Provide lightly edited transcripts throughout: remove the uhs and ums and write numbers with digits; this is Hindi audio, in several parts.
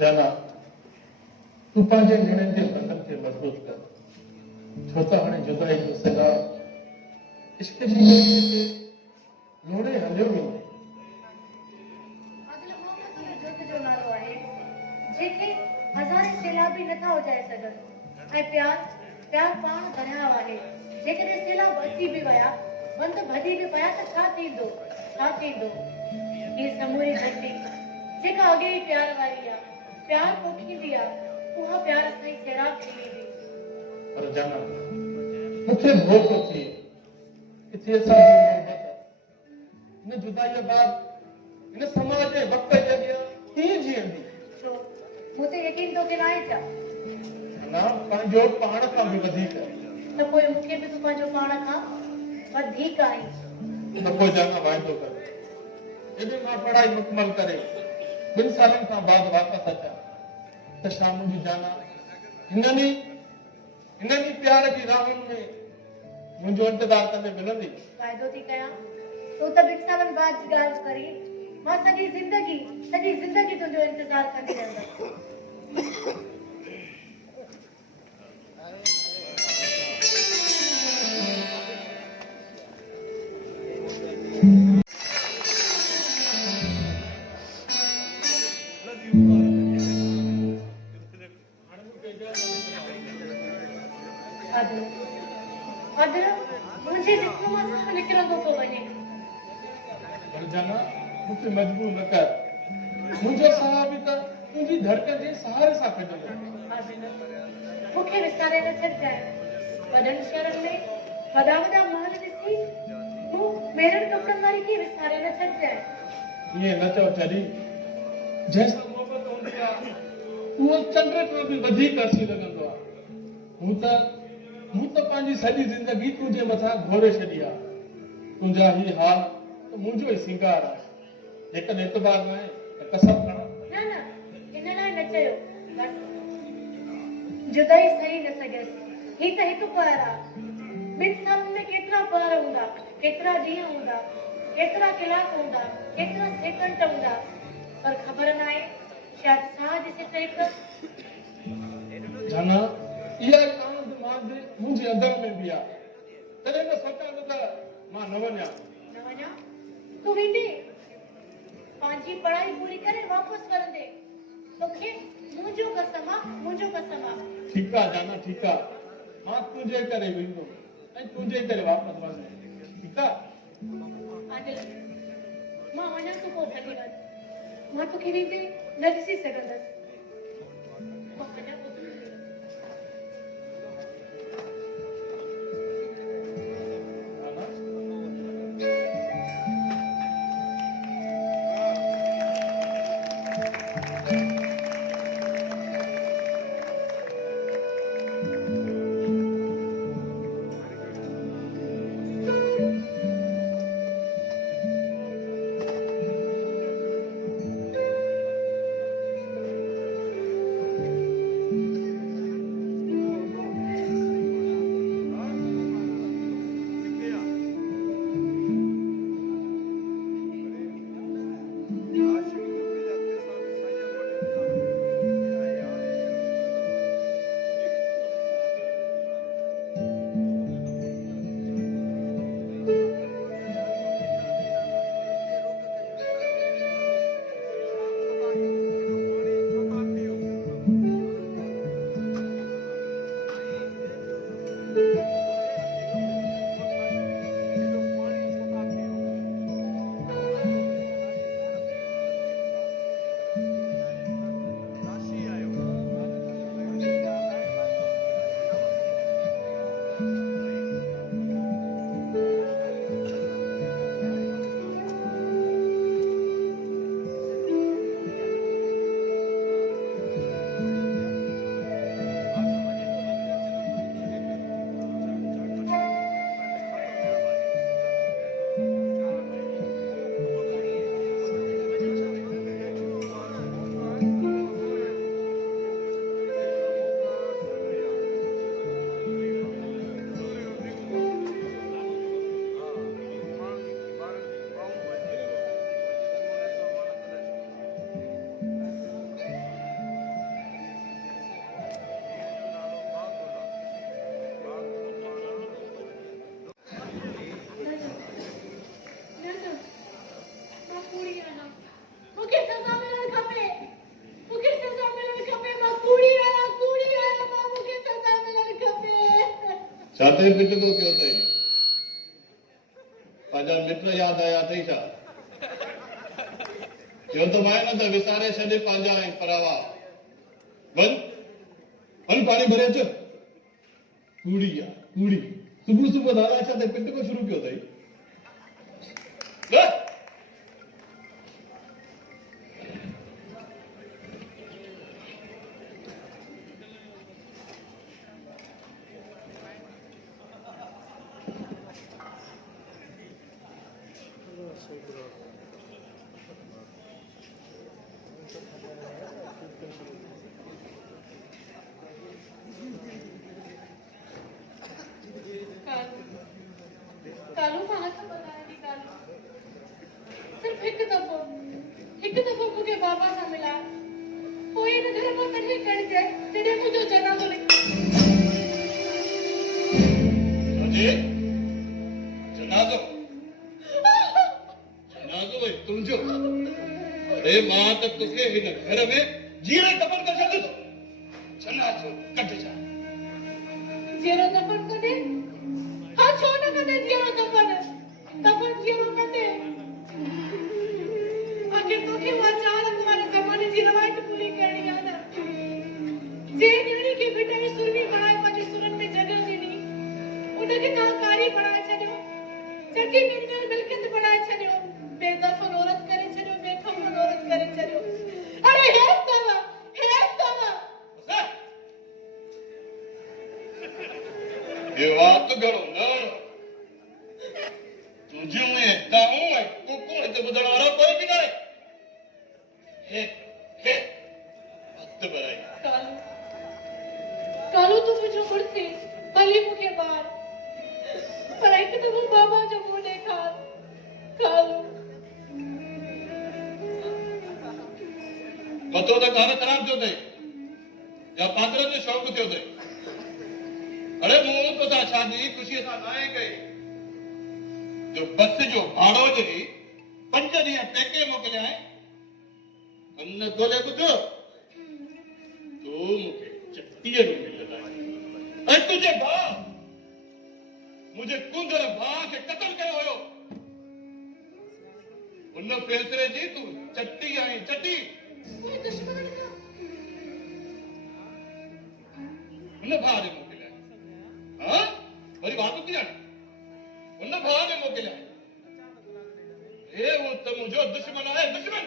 जाना तू पंहिंजे निर्णय जे बंधन खे मज़बूत कर छो त हाणे जुदाई जो सदा इश्क जी नदीअ ते लोड़े हलियो वेंदो जो नालो आहे जेके हज़ारे सैलाब बि नथा उजाए सघनि ऐं प्यार पाण दरियाव आहे जेकॾहिं सैलाब अची बि विया बंद भॼी बि पिया त छा थींदो हीअ समूरी धरती जेका अॻे ई प्यार वारी आहे प्यार पोखींदी आहे उहा प्यार असांजी सैलाब थी वेंदी पर जाना मूंखे भउ थो थिए किथे असांजी मोहबत हिन जुदाईअ बाद हिन समाज जे वक़्त जे अॻियां कीअं जीअंदी छो मूं ते यकीन तोखे न आहे छा अना पंहिंजो पाण खां बि वधीक त पोइ मूंखे बि तूं पंहिंजो पाण खां वधीक आहीं त पोइ जाना वाइदो कर जॾहिं मां पढ़ाई मुकमल करे 2 सालनि खां बाद वापसि अचां त शाम जी जाना हिननि प्यार जी राहुनि में मुंहिंजो इंतज़ार कंदे मिलंदी वाइदो थी कयां तूं त 2 सालनि बाद जी ॻाल्हि करी मां सॼी ज़िंदगी तुंहिंजो इंतज़ार कंदी रहंदसि मुझे जिस्म मां साह निकिरंदो थो वञे पर जाना मूंखे मजबूर न कर मुंहिंजो साह बि त तुंहिंजी धड़कन जे सहारे सां कढंदो मूंखे विसारे न छॾजांइ वॾनि शहरनि में वॾा महल ॾिसी तूं मेरनि कपिड़नि वारी खे विसारे न छॾजांइ ईअं न चओ चरी जंहिंसां मोहबत हूंदी आहे उहो चंड खां बि वधीक हसी लॻंदो आहे मूं त पंहिंजी सॼी ज़िंदगी तुंहिंजे मथां घोरे छॾी आहे तुंहिंजा ही हाल त मुंहिंजो ई सिंगार आहे जेकॾहिं एतबार न आहे त कसम खणा न इन लाइ न चयो बसि जुदाई सही न सघियसि ही त हिकु पहर आहे 2 सालनि में केतिरा पहर हूंदा केतिरा ॾींहं हूंदा केतिरा कलाक हूंदा केतिरा सेकंड हूंदा पर ख़बर न आहे शायदि साह ॾिसे त हिकु जाना इहा आनंद मांद मुंहिंजे अंदर में बि आहे तॾहिं न सोचां त मां न वञा तूं वेंदे पंहिंजी पढ़ाई पूरी करे वापसि वरंदे तोखे मुंहिंजो कसम आहे ठीकु आहे जाना ठीकु आहे मां तुंहिंजे करे वेंदुमि ऐं तुंहिंजे करे वापसि वञे ठीकु आहे मां वञा थो पोइ भली वञ मां तोखे वेंदे न ॾिसी सघंदसि छाते पिट को क्यों थई पाजा मित्र याद आया थई छा क्यों तो माए न त विसारे छॾे पंहिंजा ऐं परावा वञ पाणी भरे अच कूड़ी आहे कूड़ी सुबुह सुबुह दादा छाते पिट को शुरू क्यों थई कालू मां त ॿुधाए थी कालू सिर्फ़ हिकु दफ़ो मूंखे बाबा सां मिलाए पोइ हिन घर मां कॾहिं कढिजे जॾहिं मुंहिंजो जनाज़ो अजी जनाज़ो जनाज़ो तुंहिंजो अरे मां त तोखे हिन घर में जीअं दफ़न करे छॾियो जनाज़ो कढिजा जीअरो दफ़न कढे हाँ छो न कढे जीअरो दफ़न जीअरो कढे आखिर तोखे मां चार तुम्हारे ज़माने जी रवायत पूरी करणी आहे न जे न्याणी खे बिटाई सुरवी बणाए पंहिंजे सुरनि में जॻह ॾिनी उनखे तव्हां कारी बणाए छॾियो चकी मिलकत मिलकत बणाए छॾियो बेदफ़न औरत करे छॾियो बेखबर औरत करे छॾियो अरे हेफ़ तव ये बात घणो न तुझियूं ऐं दाऊं ऐं कुकूं हिते ॿुधण वारो कोई बि नाहे हथ भराई कालू तूं मुंहिंजो मुड़ुसि भली मूंखे ॿार पर हिकु दफ़ो बाबा जो मुंहुं ॾेखार कालू पतो त घर ख़राब थियो अथई या पात्र जो शौक़ थियो अथई अरे मूं तो सां शादी ख़ुशीअ सां नाहे कई जो बस जो भाड़ो ॾेई 5 ॾींहं पेके मोकिलिया कन खोले ॿुधो तो मूंखे 36 में मिलंदा ऐं तुंहिंजे भाउ मुंहिंजे कुंदर भाउ खे क़तल कयो हुयो उन फैसले जी तूं चटी आई चटी कोई दुश्मन न उन भाउ ॾे मोकिलिया हाँ वरी बात थी जाने उन भाउ ॾे मोकिलिया वो तो मुंहिंजो दुश्मन आहे दुश्मन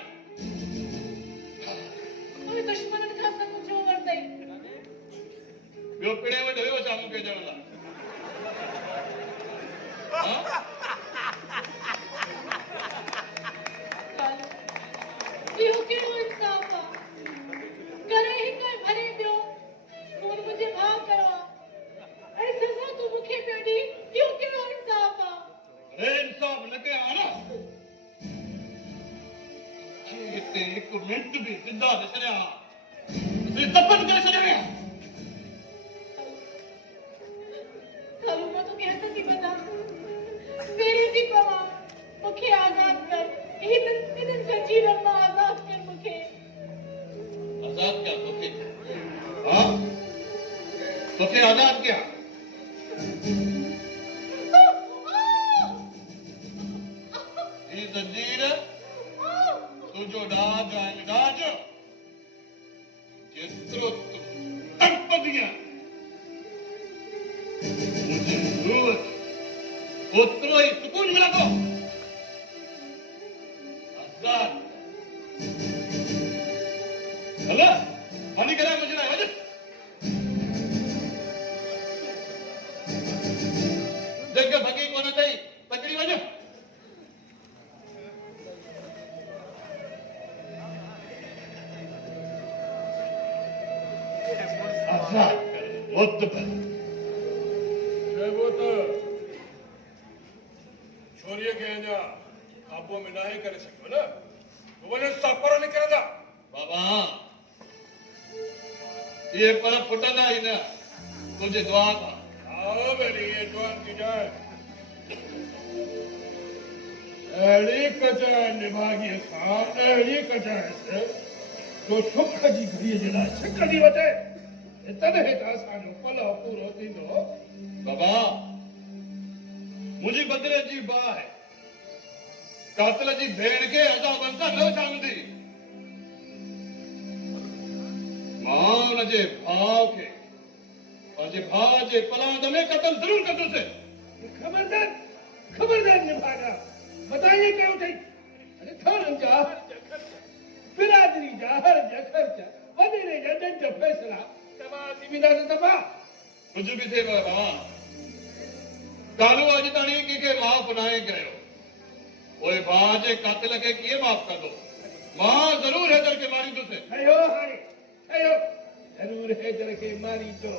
कोई दुश्मन खां सां छो वरतई ॿियो पिणे वटि हुयो छा मूंखे ॼण लाइ इहो कहिड़ो इंसाफ़ आहे करे हिकु भरे ॿियो मूं मुंहिंजे भाउ कयो आहे ऐं सज़ा तूं मूंखे पियो ॾी इहो कहिड़ो इंसाफ़ आहे अरे इंसाफ़ न कयां न हिते हिकु मिंट बि ज़िंदा न छॾिया दफ़न करे छॾिया कालू मां तोखे हथ थी बता मेरी थी पवा मूंखे आज़ाद कर हिननि संजीवन मां आज़ाद कर मूंखे आज़ाद क्या तोखे हाँ तोखे आज़ाद क्या ये जंजीर तुझो डाज ऐं डाज जेतिरो तूं तड़पंदीअ मुंहिंजे रूह खे ओतिरो ई सुकून मिलंदो आज़ाद हल वञी करे मुंहिंजे लाइ वञ जॻह भॻी कोन अथई पकड़ी वञ आज़ाद कर मुतबर चइबो त छोरीअ खे अञा काबू में नाहे करे सघियो न तूं वञे सफ़र निकिरंदा बाबा ये पर फुटंदा ई न तुंहिंजे दुआ खां आओ मेरी ये दुआ की जाए अड़ी कजाए निभागी सां अड़ी कजाए से तो सुख जी घड़ीअ जे लाइ सिक दी वठे तॾहिं त असांजो पलो पूरो थींदो बाबा मुझी बदले जी बा है कातल जी भेड़ के अदा बनता न जानदी मान जे भाव के और जे भाव जे पलांद में कत्ल जरूर कर दो से खबरदार निभागा बताइए क्या उठाई अरे थान जा बिरादरी जा हर जा खर्चा वधीरे जा दंड फैसला तमासी बिना तो तबा कुछ भी थे बाबा कालू आज ताणी के माफ नाए कयो ओए बाजे कातिल के किए माफ कर दो मां जरूर है के मारी तो से अयो जरूर है जर के मारी तो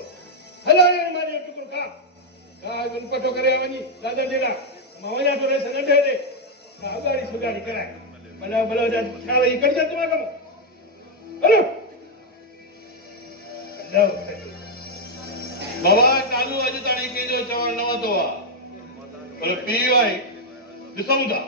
हलो ये मारी टुकड़ का गुन पटो करे वनी दादा डेरा मावया तो रे सने दे गाड़ी सुगाड़ी कराए भला भला जा छावे इकड़ जा तुम्हारा हेलो हेलो बाबा कालू आज ताणी के जो चवण न वतो आ पर पी आई ॾिसूं था